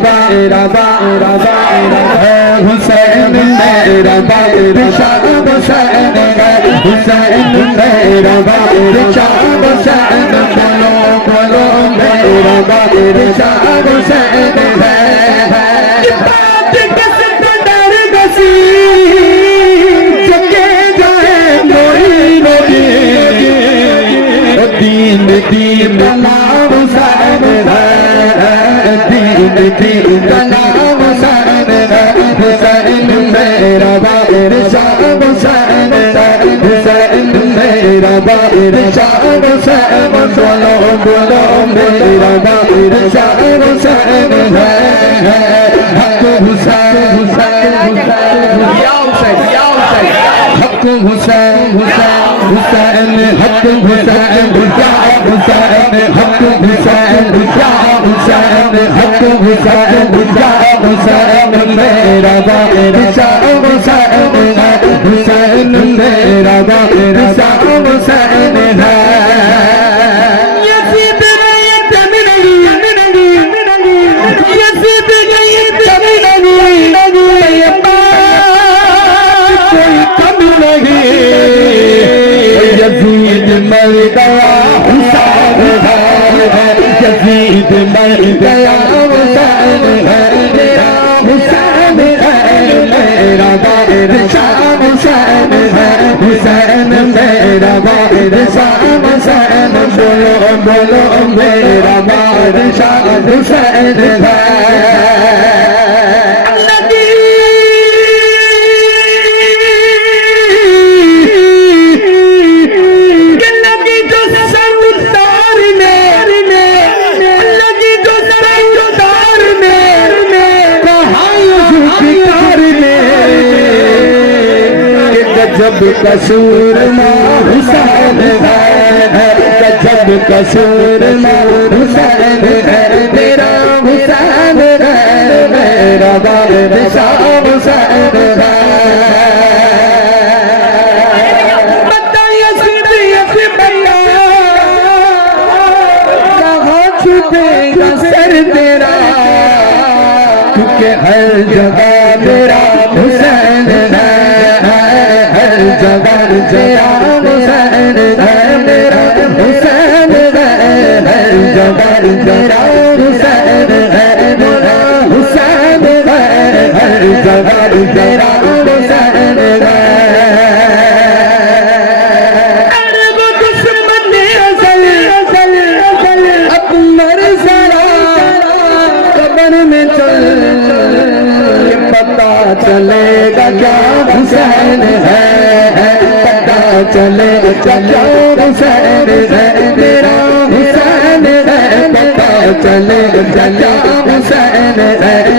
मेरा हुसैन मेरा बादशाह हुसैन है हुसैन मेरा बादशाह हुसैन बोलो बोलो मेरा बादशाह हुसैन है बात किस कदर गसी चुके जाए मोई नदी दीन दीन नाम हुसैन है दीन नाम हुसैन है हुसैन मेरा बादशाह हुसैन है हुसैन मेरा बादशाह हुसैन बोलो बोलो मेरा बादशाह हुसैन है हक हुसैन हुसैन या हुसैन हक हुसैन हुसैन हुसैन हक हुसैन या हुसैन हक हुसैन या हुसैन हक हुसैन या हुसैन मेरा बादशाह हुसैन है हुसैन मेरा बादशाह हुसैन है यज़ीद गई तमिलगी यज़ीद गई तमिलगी कोई कम नहीं यज़ीद मर गया हुसैन है यज़ीद मर गया हुसैन है मेरा हुसैन है मेरा बादशाह हुसैन है हुसैन मेरा बादशाह हुसैन बोलो बोलो मेरा बादशाह हुसैन है गजब कसूर हुसैन है गजब कसूर हुसैन है मेरा हुसैन है मेरा बादशाह हुसैन है कहाँ छुपेगा सर तेरा क्योंकि हर जगह मेरा हुसैन है जगह तेरा हुसैन है मेरा हुसैन है हर जगह तेरा हुसैन है मेरा हुसैन है हर जगह तेरा हुसैन है अरे वो दुश्मन अज़ल अब मर जरा कब्र में चल पता चलेगा क्या हुसैन है चले चलो हुसैन है मेरा हुसैन है पता चले चलो हुसैन है